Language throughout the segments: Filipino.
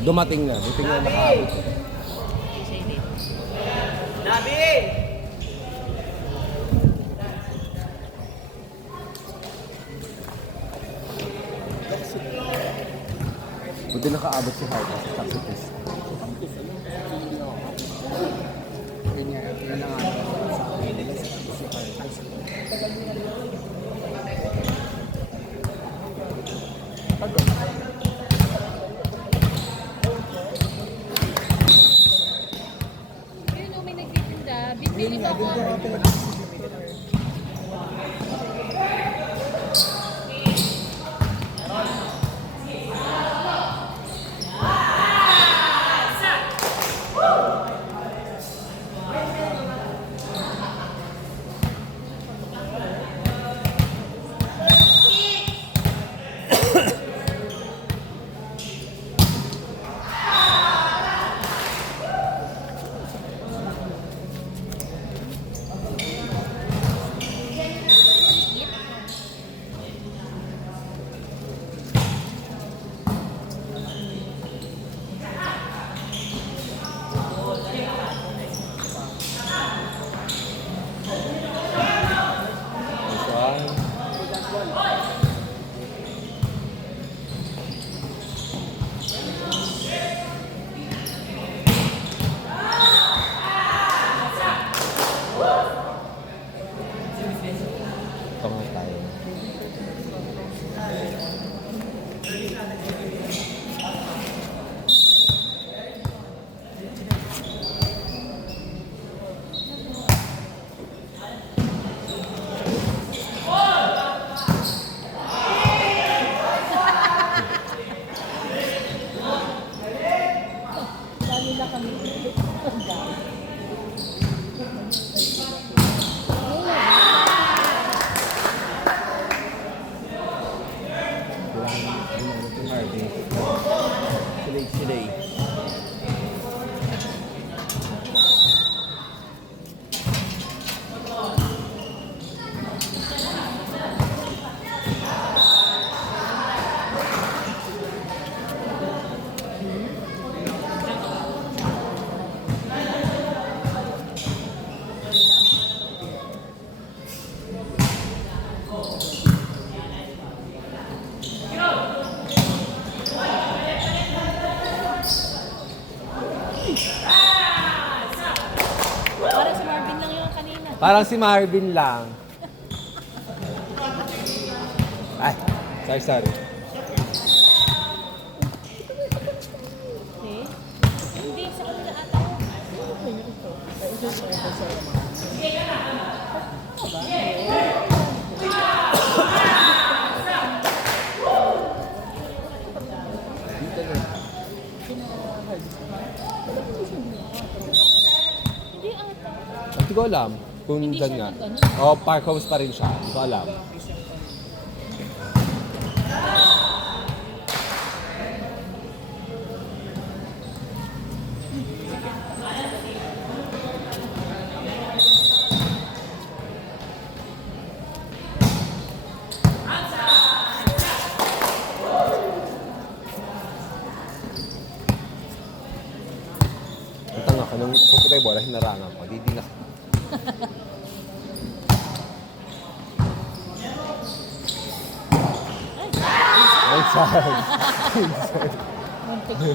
Dumating na. Buti nga nakaabot. Labi! Buti nakaabot si Harpa sa taxi. Yun na nga. Yun o, may nagtitinda. Bibili ko ako. Tama tayo. Dali na kami. Silay. Parang si Marvin lang yung kanina. Parang si Marvin lang. Ay, sorry. Okay. Hindi, sa kanila ata. Hindi ata. Hindi ko alam kung Hindi dyan siya nga. nag-ano? O, Park Homes pa rin siya. Hindi ko alam. Ang tanga ka nung pupunta yung bola, hinarangan ko. Di na. Ay, sorry. Muntik pa.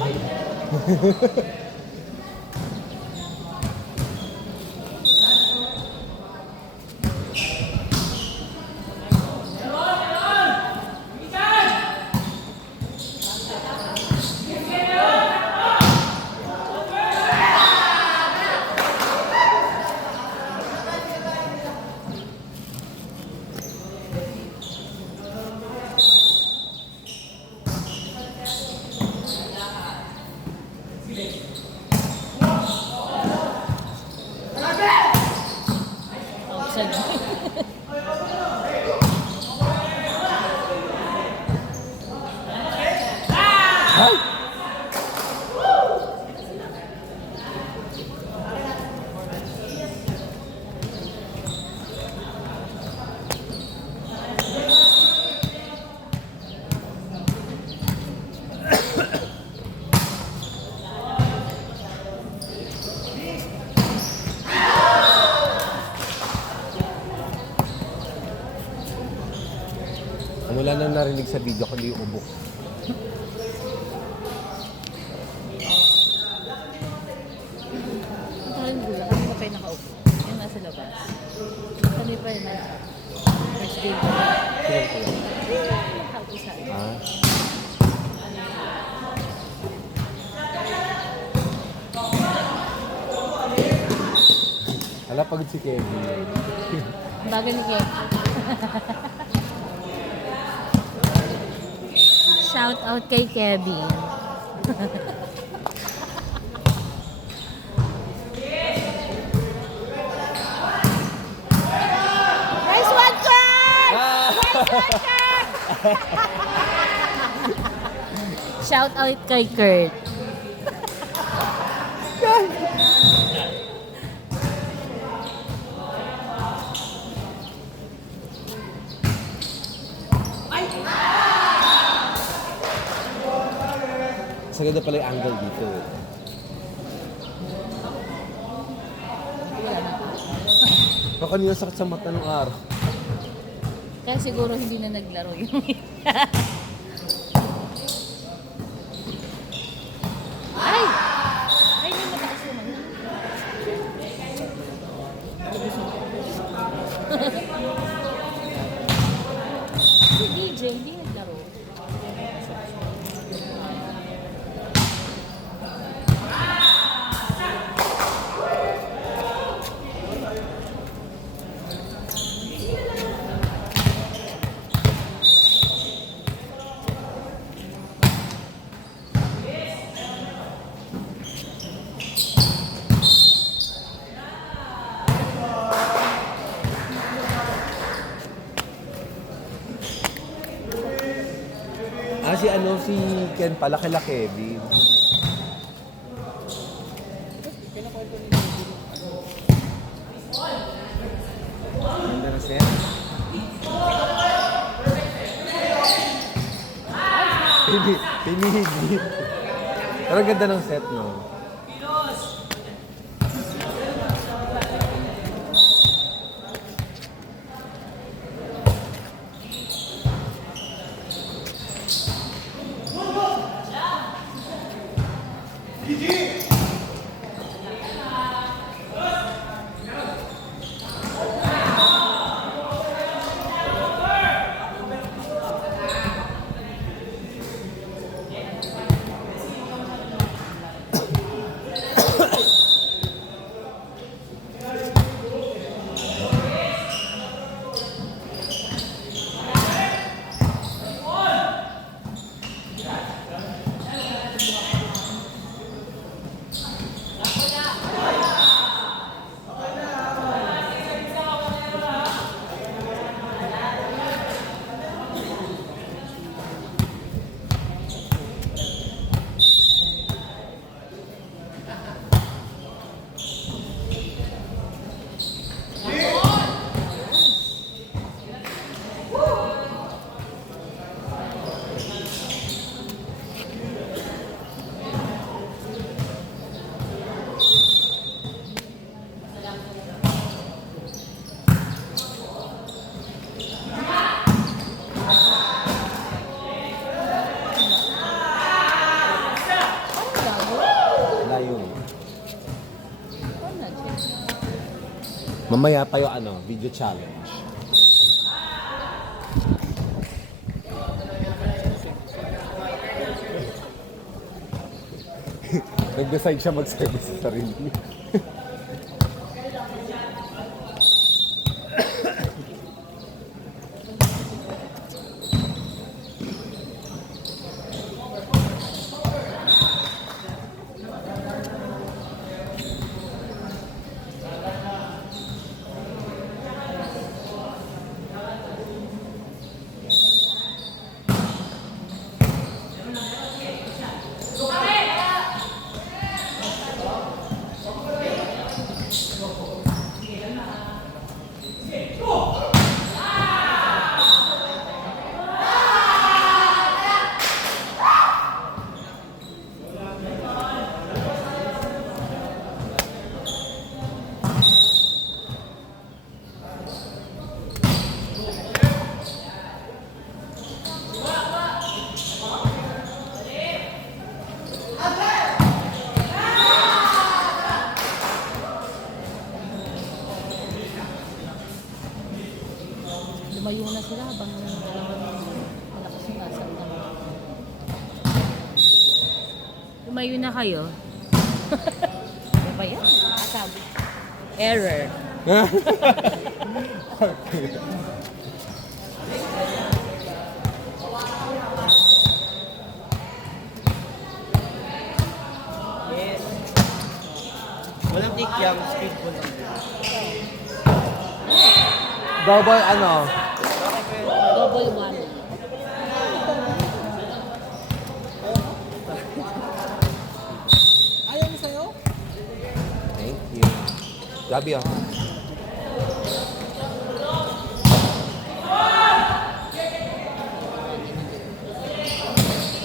Yan ang narinig sa video, kundi yung ubo. Parang gulo. Kasi pa kayo nakaupo. Yung nasa labas. Kami pa yun. First day ko. Sino ko yan? Nakaupo sa akin. Ah? Hala, pagod si Kevin. Bago ni Ken. Shout out kay Kevin. Nice one, Kurt! Shout out kay Kurt. Sa ganda pala yung angle dito. Baka kanina sakit sa mata ng araw. Kaya siguro hindi na naglaro yung Ay! Ay, may mataas naman. Si DJ hindi naglaro. Si Ken pala kila Kevin. Ganda na siya. Pinihigit. Pero ganda ng set, no? Mamaya pa yung video challenge. Nag-decide siya mag-service sa sarili. Tumayo na sila habang dalawang malakas yung asal naman. Tumayo na kayo. Ano ba yan? Sabi. Error. Yes. Walang tikyam, speed po lang. Double ano? Double one. Ayaw mo sa'yo? Thank you. Gabi ah.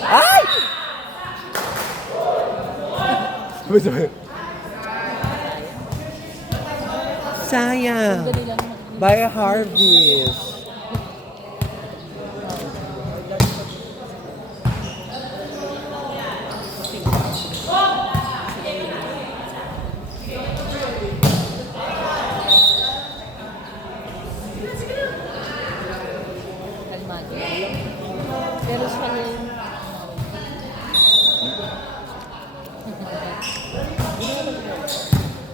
Ay! Sabi. Sayang. Dali lang. By Harvest. Kalmado. Pero siya yung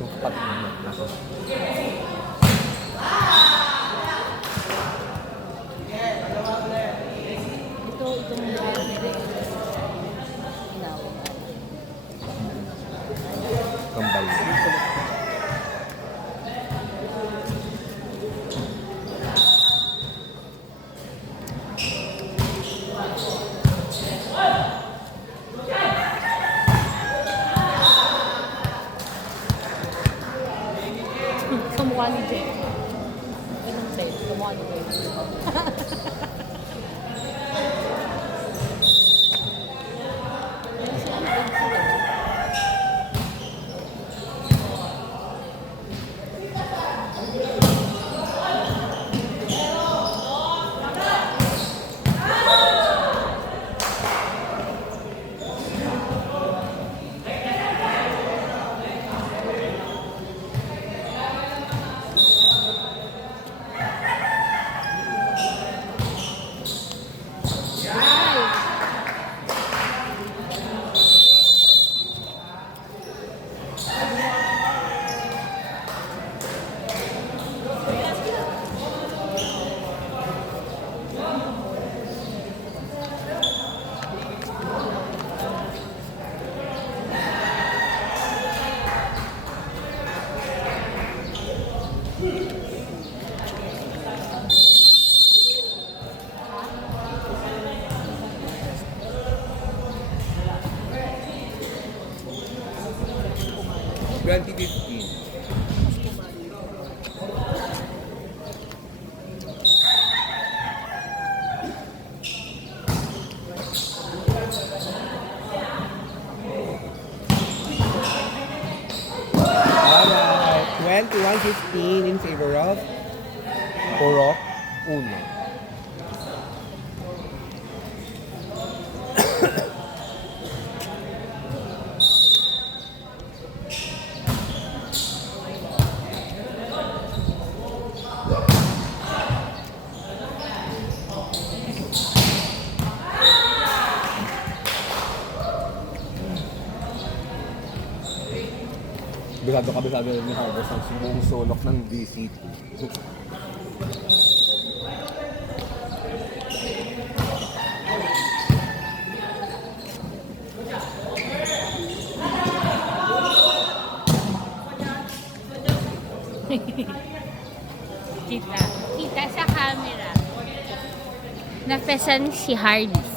Yung kapatid mo. Nako. itong inawag. Kambal. Kamukha ni Jen. Anong sa'yo? Kamukha ni Jen. Alright, 21-15 in favor of Puro. Uno. Kabisado ni Harvest ang buong sulok ng DC2. Kita sa camera. Napesan si Hardis.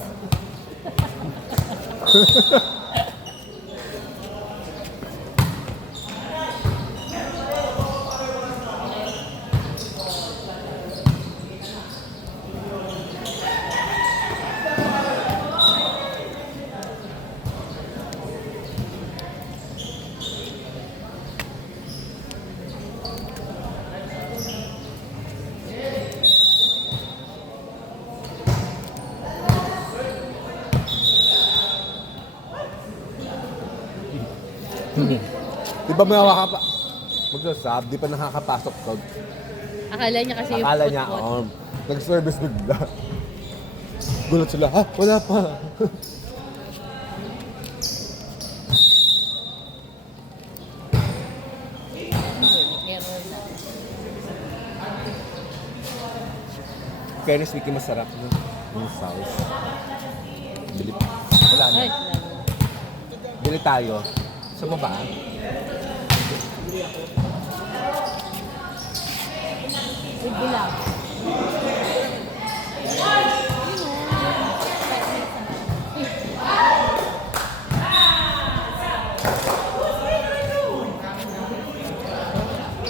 Di ba may makakapa... Magsasab, di pa nakakapasok to. Akala niya kasi yung Akala niya, put-put. nag-service bigla. Gulat sila, ha? Wala pa. Meron na. Fairness, Wiki, masarap na. Yung sauce. Bili. Wala na. Ay, lalo. Bili tayo. Sa baba. With bilang.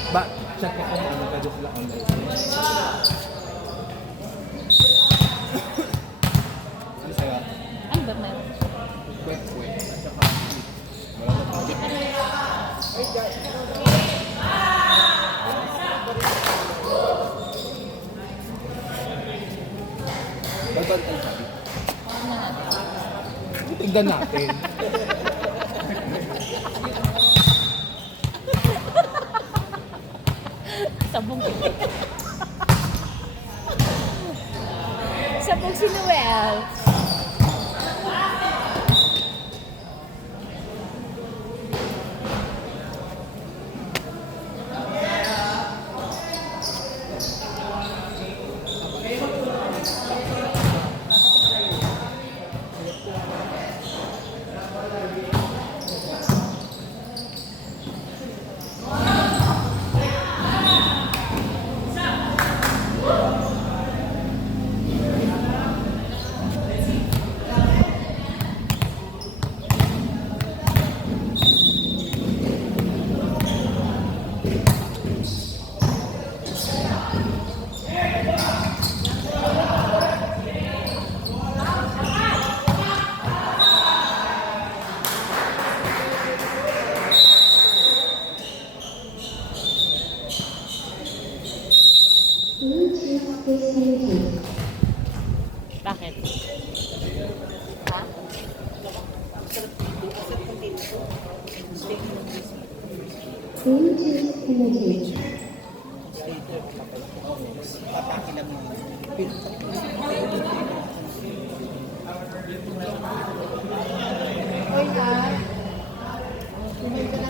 Ba, check ko kung ano pwede sila online. Ano sa'yo? Ano ba meron? Quick. At saka, balban tayo sabi. Ano na natin? Tignan natin. Sabong. Sabong si Noel. Bakit? Ha? Papaki lang mo.